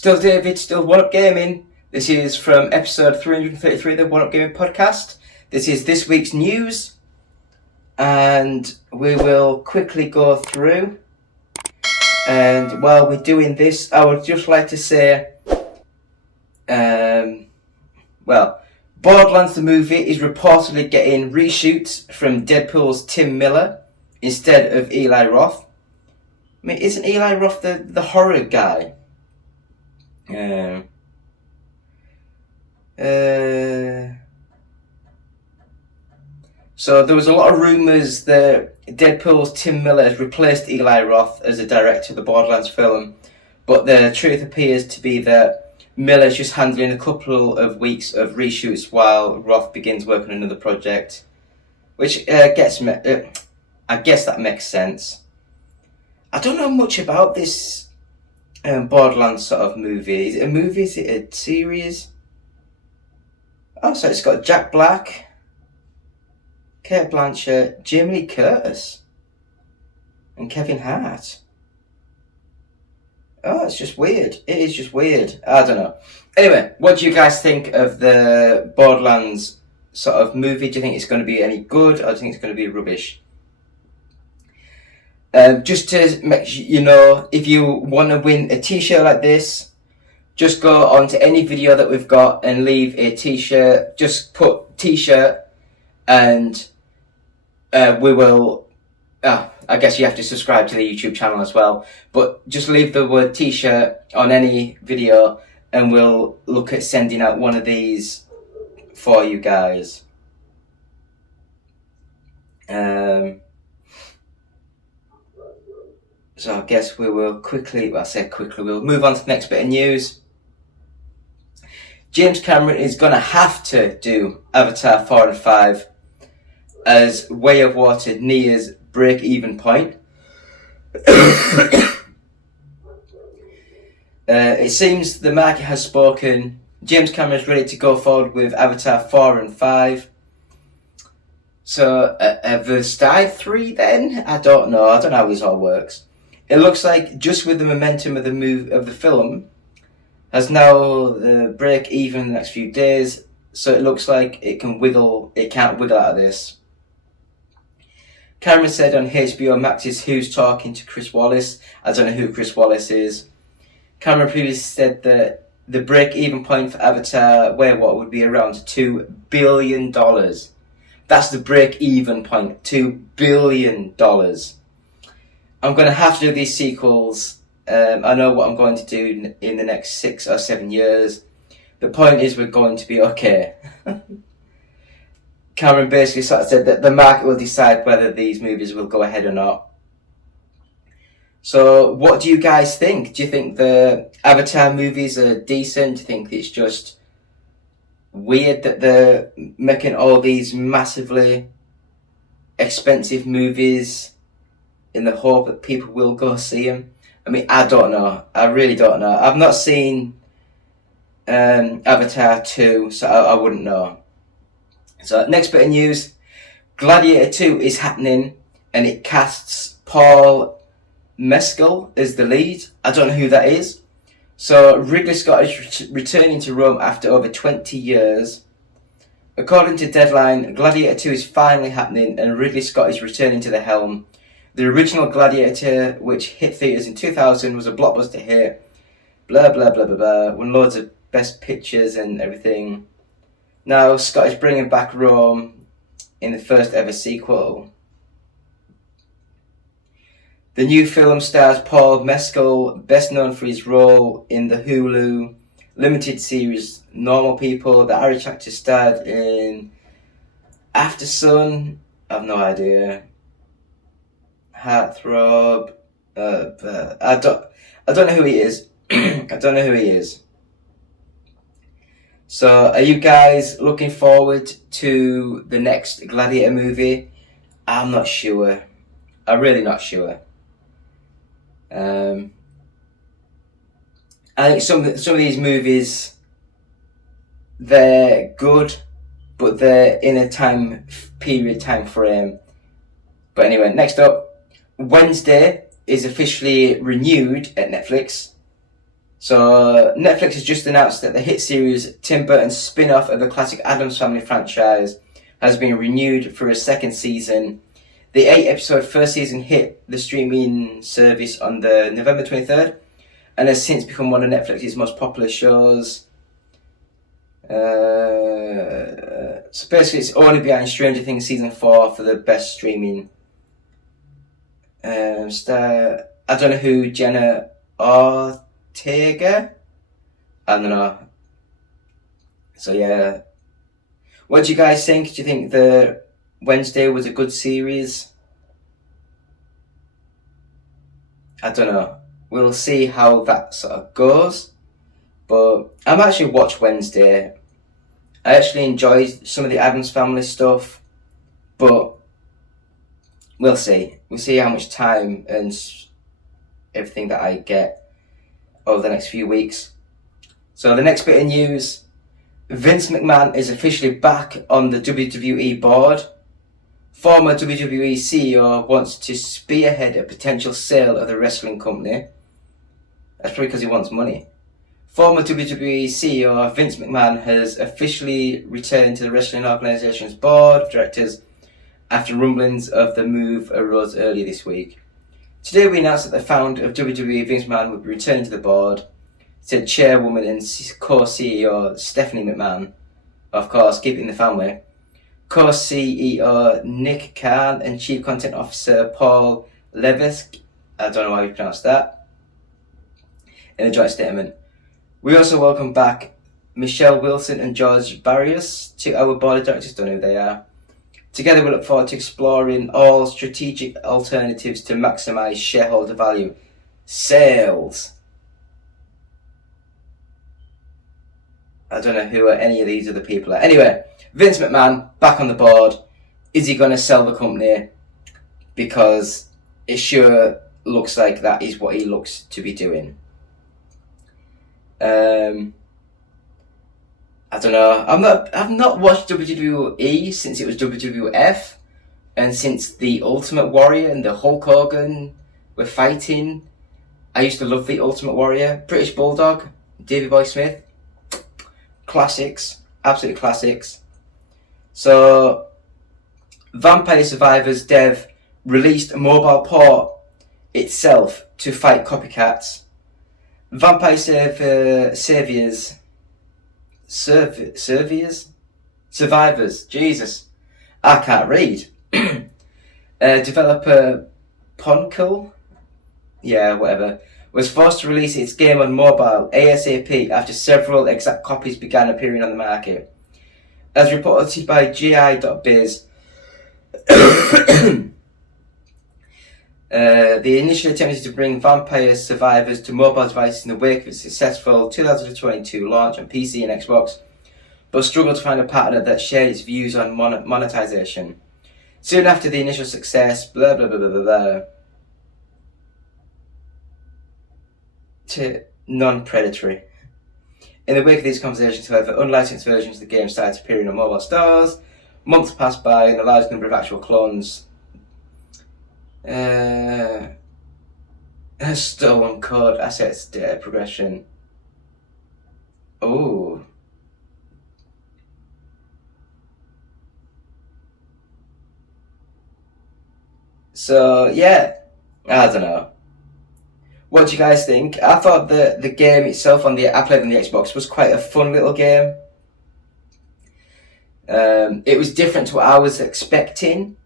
Still David, still One Up Gaming. This is from episode 333 of the One Up Gaming podcast. This is this week's news, and we will quickly go through. And while we're doing this, I would just like to say, Borderlands the movie is reportedly getting reshoots from Deadpool's Tim Miller instead of Eli Roth. I mean, isn't Eli Roth the horror guy? So there was a lot of rumours that Deadpool's Tim Miller has replaced Eli Roth as the director of the Borderlands film, but the truth appears to be that Miller's just handling a couple of weeks of reshoots while Roth begins work on another project, which I guess that makes sense. I don't know much about this Borderlands sort of movie. Is it a movie? Is it a series? Oh, so it's got Jack Black, Kate Blanchett, Jamie Lee Curtis, and Kevin Hart. Oh, it's just weird. It is just weird. I don't know. Anyway, what do you guys think of the Borderlands sort of movie? Do you think it's going to be any good, or do you think it's going to be rubbish? Just to make you know, if you want to win a t-shirt like this, just go on to any video that we've got and leave a t-shirt. Just put t-shirt and we will... I guess you have to subscribe to the YouTube channel as well. But just leave the word t-shirt on any video and we'll look at sending out one of these for you guys. So I guess we will we'll move on to the next bit of news. James Cameron is going to have to do Avatar 4 and 5 as Way of Water nears break-even point. It seems the market has spoken. James Cameron is ready to go forward with Avatar 4 and 5. So, the Star 3 then? I don't know how this all works. It looks like just with the momentum of the film has now break even in the next few days, so it looks like it can't wiggle out of this. Cameron said on HBO Max's Who's Talking to Chris Wallace. I don't know who Chris Wallace is. Cameron previously said that the break even point for Avatar Way of Water would be around $2 billion. That's the break even point, $2 billion. I'm going to have to do these sequels. I know what I'm going to do in the next 6 or 7 years. The point is we're going to be okay. Cameron basically sort of said that the market will decide whether these movies will go ahead or not. So what do you guys think? Do you think the Avatar movies are decent? Do you think it's just weird that they're making all these massively expensive movies in the hope that people will go see them? I mean, I don't know. I really don't know. I've not seen Avatar 2, so I wouldn't know. So, next bit of news. Gladiator 2 is happening, and it casts Paul Mescal as the lead. I don't know who that is. So, Ridley Scott is returning to Rome after over 20 years. According to Deadline, Gladiator 2 is finally happening, and Ridley Scott is returning to the helm. The original Gladiator, which hit theatres in 2000, was a blockbuster hit. Blah, blah, blah, blah, blah. Won loads of best pictures and everything. Now, Scott is bringing back Rome in the first ever sequel. The new film stars Paul Mescal, best known for his role in the Hulu limited series Normal People. The Irish actor starred in After Sun. I have no idea. Heartthrob. I don't know who he is. I don't know who he is. So, are you guys looking forward to the next Gladiator movie? I'm not sure. I'm really not sure. I think some of these movies, they're good, but they're in a time frame. But anyway, next up, Wednesday is officially renewed at Netflix. So Netflix has just announced that the hit series Tim Burton's spin-off of the classic Addams Family franchise has been renewed for a second season. The 8-episode first season hit the streaming service on the November 23rd and has since become one of Netflix's most popular shows. So basically it's only behind Stranger Things season 4 for the best streaming star. I don't know who Jenna Ortega. I don't know. So yeah, what do you guys think? Do you think the Wednesday was a good series? I don't know. We'll see how that sort of goes. But I'm actually watched Wednesday. I actually enjoyed some of the Addams Family stuff, but we'll see. We'll see how much time and everything that I get over the next few weeks. So the next bit of news, Vince McMahon is officially back on the WWE board. Former WWE CEO wants to spearhead a potential sale of the wrestling company. That's probably because he wants money. Former WWE CEO Vince McMahon has officially returned to the wrestling organization's board of directors after rumblings of the move arose earlier this week. Today we announced that the founder of WWE, Vince McMahon, would be returning to the board, said chairwoman and co-CEO Stephanie McMahon, of course, keeping the family, co-CEO Nick Khan and Chief Content Officer Paul Levesque, I don't know how you pronounce that, in a joint statement. We also welcome back Michelle Wilson and George Barrios to our board of directors, don't know who they are. Together we look forward to exploring all strategic alternatives to maximise shareholder value. Sales. I don't know who any of these other people are. Anyway, Vince McMahon back on the board. Is he going to sell the company? Because it sure looks like that is what he looks to be doing. I don't know. I've not watched WWE since it was WWF, and since the Ultimate Warrior and the Hulk Hogan were fighting. I used to love the Ultimate Warrior, British Bulldog, Davey Boy Smith. Classics, absolute classics. So, Vampire Survivors Dev released a mobile port itself to fight copycats. Vampire Survivors, Jesus, I can't read. Developer Ponkel, was forced to release its game on mobile ASAP after several exact copies began appearing on the market. As reported by GI.biz, they initially attempted to bring Vampire Survivors to mobile devices in the wake of its successful 2022 launch on PC and Xbox, but struggled to find a partner that shared its views on monetization. Soon after the initial success, to non-predatory. In the wake of these conversations, however, unlicensed versions of the game started appearing on mobile stores. Months passed by and a large number of actual clones stolen code, assets, data progression. Oh. So, yeah, I don't know. What do you guys think? I thought the game itself I played on the Xbox, was quite a fun little game. It was different to what I was expecting,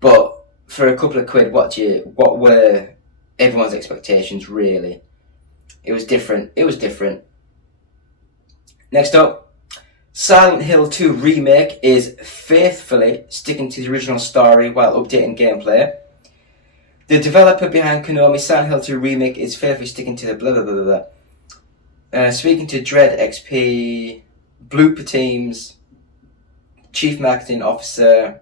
but for a couple of quid, what were everyone's expectations, really? It was different. Next up, Silent Hill 2 Remake is faithfully sticking to the original story while updating gameplay. The developer behind Konami's Silent Hill 2 Remake is faithfully sticking to the blah blah blah blah blah. Speaking to Dread XP, Blooper Team's Chief Marketing Officer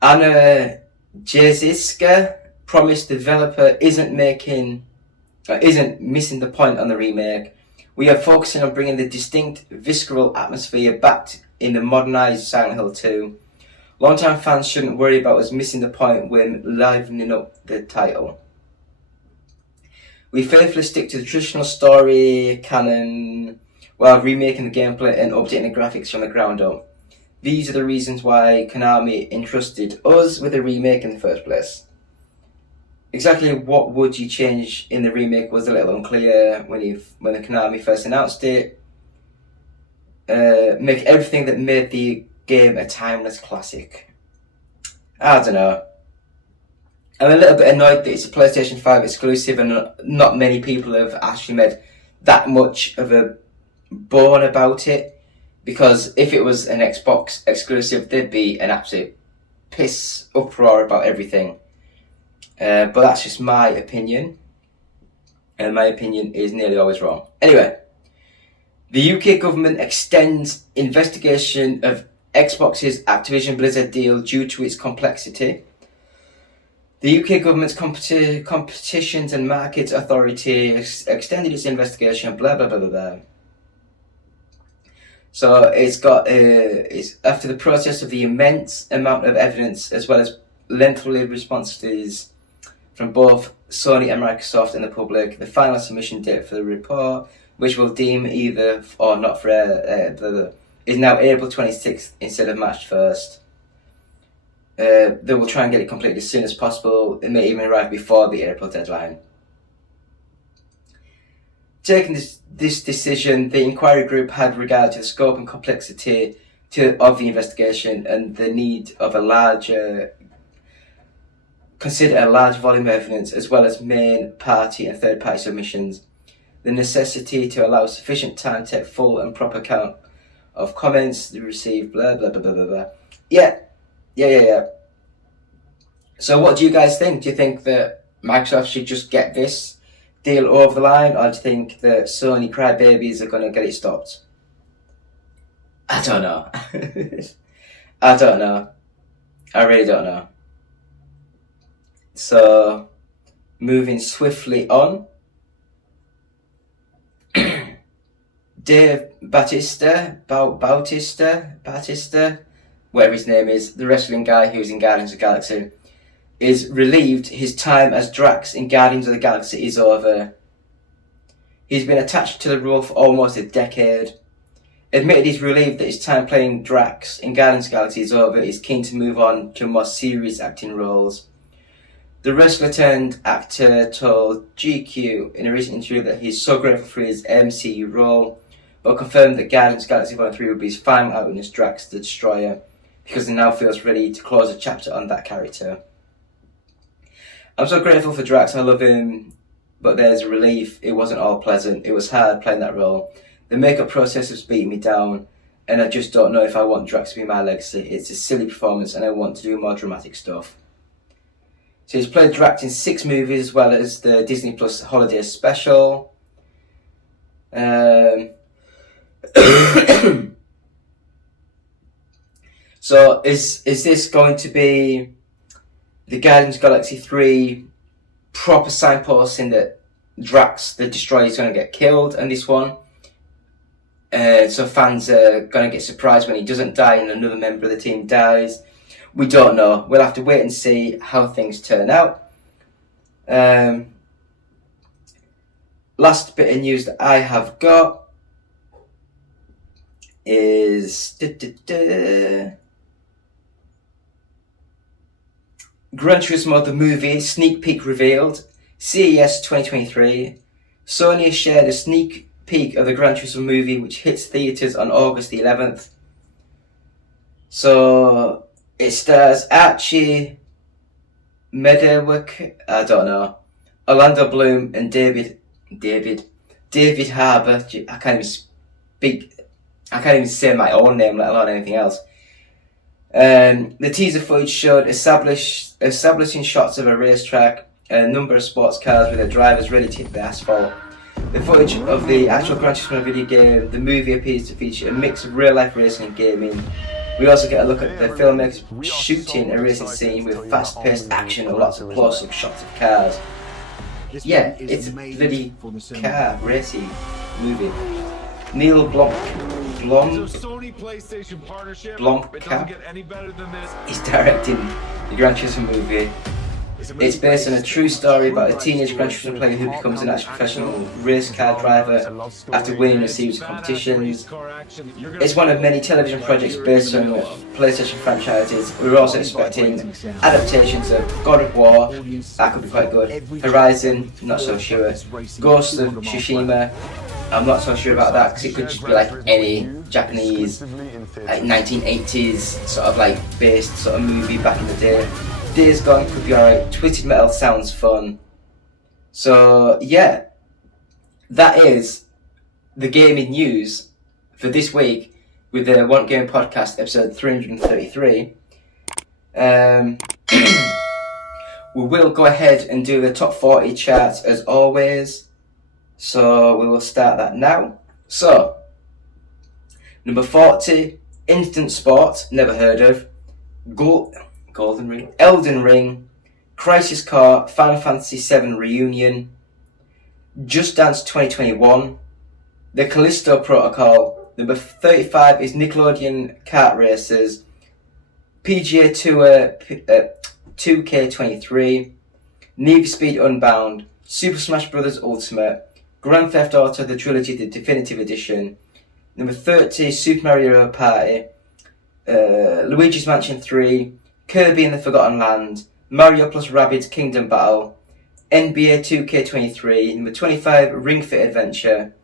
Anna Jaziska promised the developer isn't missing the point on the remake. We are focusing on bringing the distinct, visceral atmosphere back in the modernised Silent Hill 2. Long-time fans shouldn't worry about us missing the point when livening up the title. We faithfully stick to the traditional story canon while remaking the gameplay and updating the graphics from the ground up. These are the reasons why Konami entrusted us with a remake in the first place. Exactly what would you change in the remake was a little unclear when the Konami first announced it. Make everything that made the game a timeless classic. I don't know. I'm a little bit annoyed that it's a PlayStation 5 exclusive and not many people have actually made that much of a bone about it. Because if it was an Xbox exclusive, there'd be an absolute piss uproar about everything. But that's just my opinion. And my opinion is nearly always wrong. Anyway, the UK government extends investigation of Xbox's Activision Blizzard deal due to its complexity. The UK government's Competitions and Markets Authority extended its investigation, blah, blah, blah, blah, blah. So it's after the process of the immense amount of evidence as well as lengthy responses from both Sony and Microsoft and the public, the final submission date for the report, which will deem either or not for is now April 26th instead of March 1st. They will try and get it completed as soon as possible. It may even arrive before the April deadline. Taking this decision, the inquiry group had regard to the scope and complexity of the investigation and the need of consider a large volume of evidence as well as main party and third party submissions, the necessity to allow sufficient time to take full and proper account of comments received, blah blah blah blah blah blah. Yeah. So what do you guys think? Do you think that Microsoft should just get this deal over the line, or do you think that Sony crybabies are going to get it stopped? I don't know. I don't know. I really don't know. So, moving swiftly on. Dave Bautista, whatever his name is, the wrestling guy who's in Guardians of the Galaxy, is relieved his time as Drax in Guardians of the Galaxy is over. He's been attached to the role for almost a decade. Admitted he's relieved that his time playing Drax in Guardians of the Galaxy is over, he's keen to move on to more serious acting roles. The wrestler turned actor told GQ in a recent interview that he's so grateful for his MCU role, but confirmed that Guardians of the Galaxy Vol. 3 will be his final outing as Drax the Destroyer, because he now feels ready to close a chapter on that character. I'm so grateful for Drax, I love him, but there's a relief. It wasn't all pleasant. It was hard playing that role. The makeup process was beating me down, and I just don't know if I want Drax to be my legacy. It's a silly performance, and I want to do more dramatic stuff. So he's played Drax in 6 movies, as well as the Disney Plus holiday special. So is this going to be the Guardians of the Galaxy 3 proper signposting that Drax the Destroyer is going to get killed in this one? So fans are going to get surprised when he doesn't die and another member of the team dies. We don't know. We'll have to wait and see how things turn out. Last bit of news that I have got is Gran Turismo the movie sneak peek revealed. CES 2023. Sony has shared a sneak peek of the Gran Turismo movie, which hits theatres on August the 11th. So it stars Archie Medewick, I don't know, Orlando Bloom, and David Harbour. I can't even say my own name, let alone anything else. The teaser footage showed establishing shots of a racetrack and a number of sports cars with their drivers ready to hit the asphalt. The footage of the actual Gran Turismo video game, the movie appears to feature a mix of real-life racing and gaming. We also get a look at the filmmakers shooting a racing scene with fast-paced action and lots of close-up shots of cars. Yeah, it's a bloody car racing movie. Neil Blomkamp is directing the Gran Turismo movie. It's based on a true story about a teenage Gran Turismo player who becomes an actual professional race car driver after winning a series of competitions. It's one of many television projects based on PlayStation franchises. We're also expecting adaptations of God of War, that could be quite good, Horizon, not so sure, Ghost of Tsushima, I'm not so sure about that because it could just be like any Japanese like 1980s sort of like based sort of movie back in the day. Days Gone could be alright. Twisted Metal sounds fun. So yeah, that is the gaming news for this week with the Want Game Podcast episode 333. We will go ahead and do the top 40 charts as always. So we will start that now. So, number 40, Instant Sport, never heard of. Golden Ring, Elden Ring, Crisis Core, Final Fantasy VII Reunion, Just Dance 2021, The Callisto Protocol. Number 35 is Nickelodeon Kart Racers, PGA Tour 2K23, Need for Speed Unbound, Super Smash Bros. Ultimate, Grand Theft Auto The Trilogy The Definitive Edition, number 30 Super Mario Party, Luigi's Mansion 3, Kirby and the Forgotten Land, Mario plus Rabbids Kingdom Battle, NBA 2K23, number 25 Ring Fit Adventure,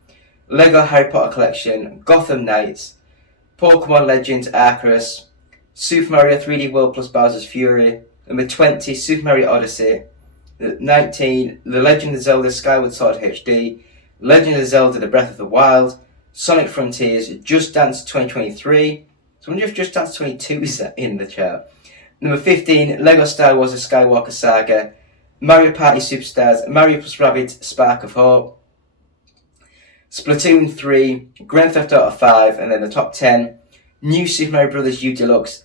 Lego Harry Potter Collection, Gotham Knights, Pokemon Legends Arceus, Super Mario 3D World plus Bowser's Fury, number 20 Super Mario Odyssey, 19 The Legend of Zelda Skyward Sword HD, Legend of Zelda The Breath of the Wild, Sonic Frontiers, Just Dance 2023, so I wonder if Just Dance 22 is in the chart. Number 15, Lego Star Wars The Skywalker Saga, Mario Party Superstars, Mario plus Rabbids Spark of Hope, Splatoon 3, Grand Theft Auto 5, and then the top 10, New Super Mario Bros. U Deluxe,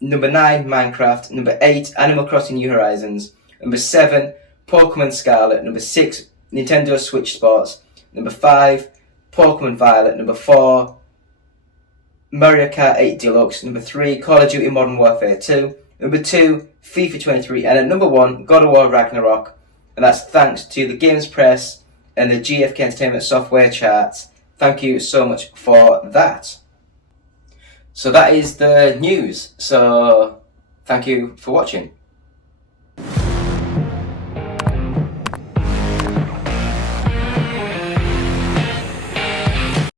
number 9, Minecraft, number 8, Animal Crossing New Horizons, number 7, Pokemon Scarlet, number 6, Nintendo Switch Sports, number 5, Pokemon Violet, number 4, Mario Kart 8 Deluxe, number 3, Call of Duty Modern Warfare 2, number 2, FIFA 23, and at number 1, God of War Ragnarok. And that's thanks to the Games Press and the GFK Entertainment Software charts. Thank you so much for that. So that is the news. So thank you for watching.